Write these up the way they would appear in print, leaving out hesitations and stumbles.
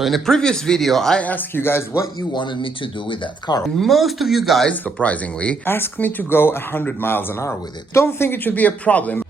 So in a previous video, I asked you guys what you wanted me to do with that car. And most of you guys, surprisingly, asked me to go 100 miles an hour with it. Don't think it should be a problem.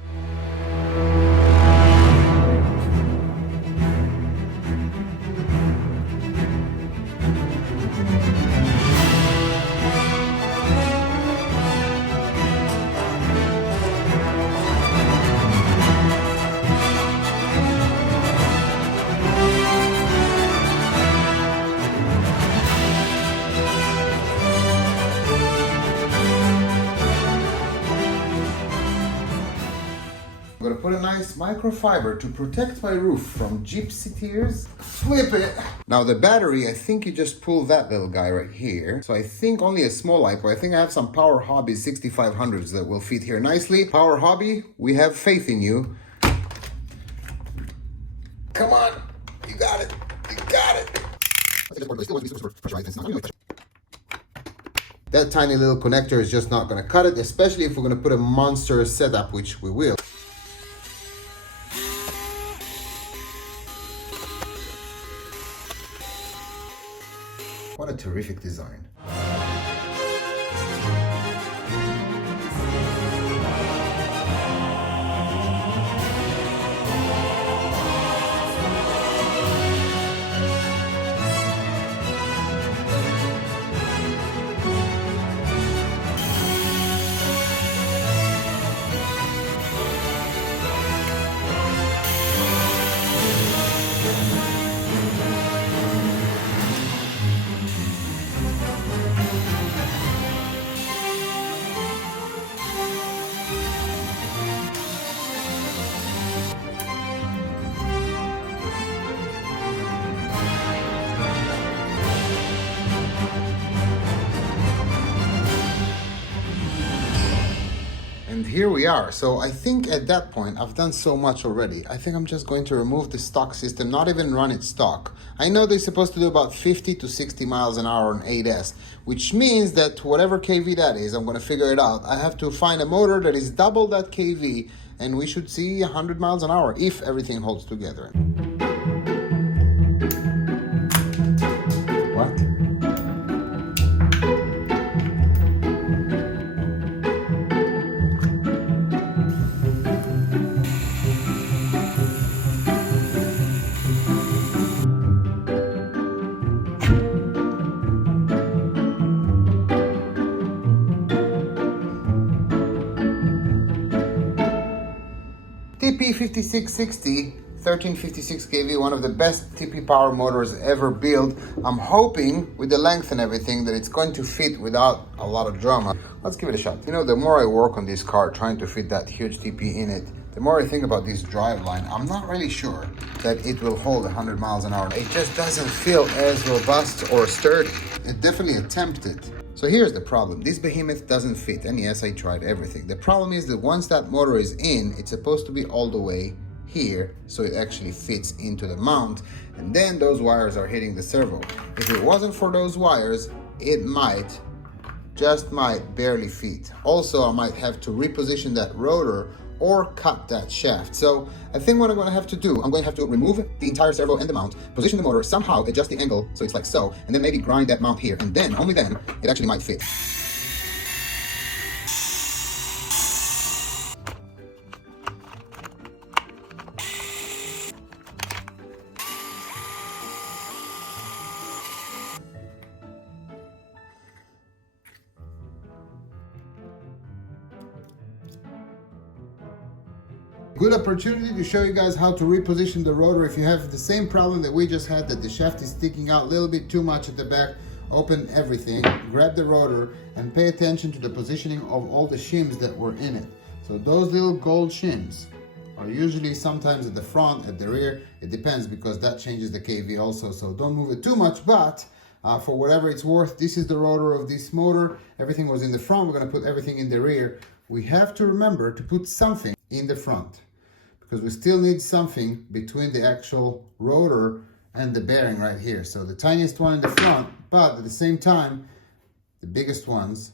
I'm gonna put a nice microfiber to protect my roof from gypsy tears. Flip it. Now the battery, I think you just pull that little guy right here. So I think only a small light, but I think I have some Power Hobby 6500s that will fit here nicely. Power Hobby, we have faith in you. Come on, you got it, you got it. That tiny little connector is just not gonna cut it, especially if we're gonna put a monster setup, which we will. What a terrific design. And here we are. So I think at that point, I've done so much already. I think I'm just going to remove the stock system, not even run it stock. I know they're supposed to do about 50 to 60 miles an hour on 8S, which means that whatever KV that is, I'm gonna figure it out. I have to find a motor that is double that KV, and we should see 100 miles an hour if everything holds together. What? TP 5660, 1356 kV, one of the best TP power motors ever built. I'm hoping with the length and everything that it's going to fit without a lot of drama. Let's give it a shot. You know, the more I work on this car trying to fit that huge TP in it, the more I think about this driveline, I'm not really sure that it will hold 100 miles an hour. It just doesn't feel as robust or sturdy. It definitely attempted. So here's the problem. This behemoth doesn't fit, and yes, I tried everything. The problem is that once that motor is in, it's supposed to be all the way here, so it actually fits into the mount, and then those wires are hitting the servo. If it wasn't for those wires, it might, just might, barely fit. Also, I might have to reposition that rotor or cut that shaft. So I think what I'm gonna have to do, I'm going to have to remove the entire servo and the mount, position the motor, somehow adjust the angle so it's like so, and then maybe grind that mount here, and then, only then, it actually might fit. Good opportunity to show you guys how to reposition the rotor if you have the same problem that we just had, that the shaft is sticking out a little bit too much at the back. Open everything, grab the rotor, and pay attention to the positioning of all the shims that were in it. So those little gold shims are usually sometimes at the front, at the rear. It depends, because that changes the KV also, so don't move it too much, but for whatever it's worth, this is the rotor of this motor. Everything was in the front, we're gonna put everything in the rear. We have to remember to put something in the front, because we still need something between the actual rotor and the bearing right here. So the tiniest one in the front, but at the same time, the biggest ones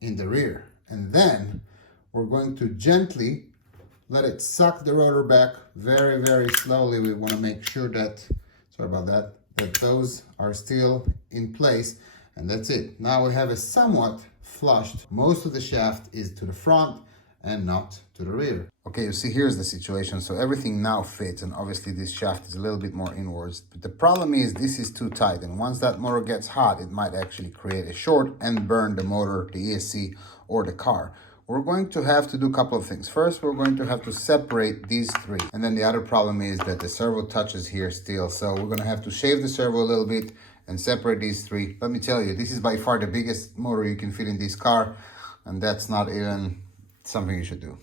in the rear. And then we're going to gently let it suck the rotor back very, very slowly. We want to make sure that, sorry about that, that those are still in place, and that's it. Now we have a somewhat flushed. Most of the shaft is to the front and not to the rear. Okay, you see, here's the situation. So everything now fits, and obviously this shaft is a little bit more inwards. But the problem is this is too tight, and once that motor gets hot, it might actually create a short and burn the motor, the ESC, or the car. We're going to have to do a couple of things. First, we're going to have to separate these three. And then the other problem is that the servo touches here still. So we're gonna have to shave the servo a little bit and separate these three. Let me tell you, this is by far the biggest motor you can fit in this car, and that's not even something you should do.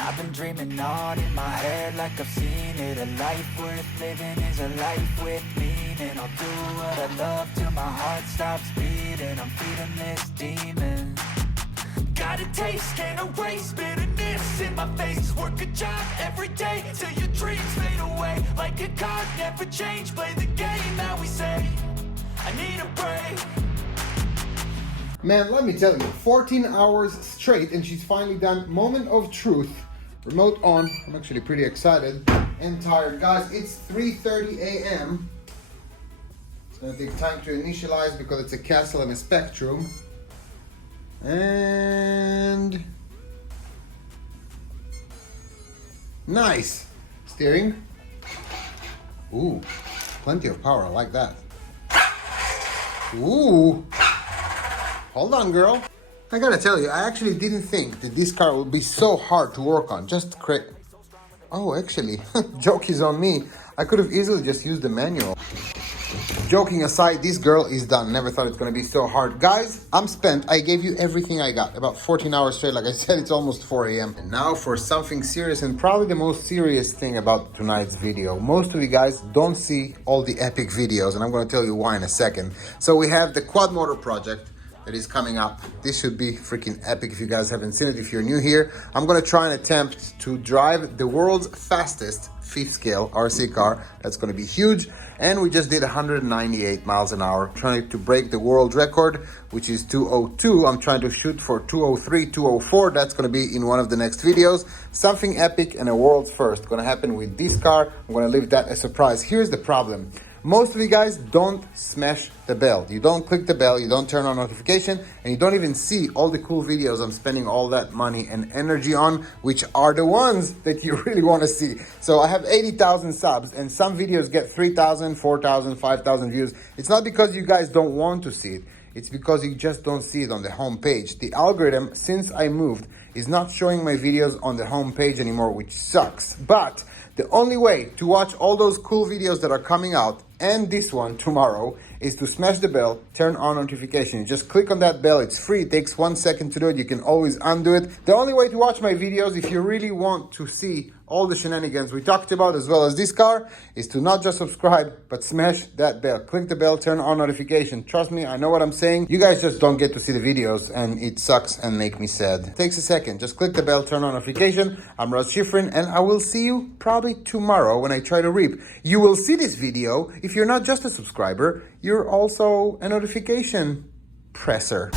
I've been dreaming on in my head like I've seen it. A life worth living is a life with meaning. I'll do what I love till my heart stops beating. I'm feeding this demon. Got a taste, can't erase bitterness in my face. Work a job every day till your dreams fade away. Like a card, never change. Play the game that we say. I need a break. Man, let me tell you, 14 hours straight, and she's finally done. Moment of truth. Remote on. I'm actually pretty excited and tired. Guys, it's 3:30 a.m. It's gonna take time to initialize because it's a Castle and a Spectrum. And nice. Steering. Ooh, plenty of power, I like that. Ooh. Hold on, girl. I gotta tell you, I actually didn't think that this car would be so hard to work on. Just correct. Oh, actually, joke is on me. I could have easily just used the manual. Joking aside, this girl is done. Never thought it's gonna be so hard. Guys, I'm spent. I gave you everything I got. About 14 hours straight. Like I said, it's almost 4 a.m. And now for something serious, and probably the most serious thing about tonight's video. Most of you guys don't see all the epic videos, and I'm gonna tell you why in a second. So we have the quad motor project that is coming up. This should be freaking epic if you guys haven't seen it. If you're new here, I'm gonna try and attempt to drive the world's fastest 5th scale RC car. That's gonna be huge. And we just did 198 miles an hour, trying to break the world record, which is 202. I'm trying to shoot for 203, 204. That's gonna be in one of the next videos. Something epic and a world's first gonna happen with this car. I'm gonna leave that a surprise. Here's the problem. Most of you guys don't smash the bell. You don't click the bell, you don't turn on notification, and you don't even see all the cool videos I'm spending all that money and energy on, which are the ones that you really want to see. So I have 80,000 subs, and some videos get 3,000, 4,000, 5,000 views. It's not because you guys don't want to see it. It's because you just don't see it on the home page. The algorithm, since I moved, is not showing my videos on the home page anymore, which sucks. But the only way to watch all those cool videos that are coming out, and this one tomorrow, is to smash the bell, turn on notifications. Just click on that bell, it's free, it takes 1 second to do it, you can always undo it. The only way to watch my videos, if you really want to see all the shenanigans we talked about, as well as this car, is to not just subscribe, but smash that bell. Click the bell, turn on notification. Trust me, I know what I'm saying. You guys just don't get to see the videos, and it sucks and make me sad. It takes a second. Just click the bell, turn on notification. I'm Shifrin, and I will see you probably tomorrow when I try to reap. You will see this video if you're not just a subscriber, you're also a notification presser.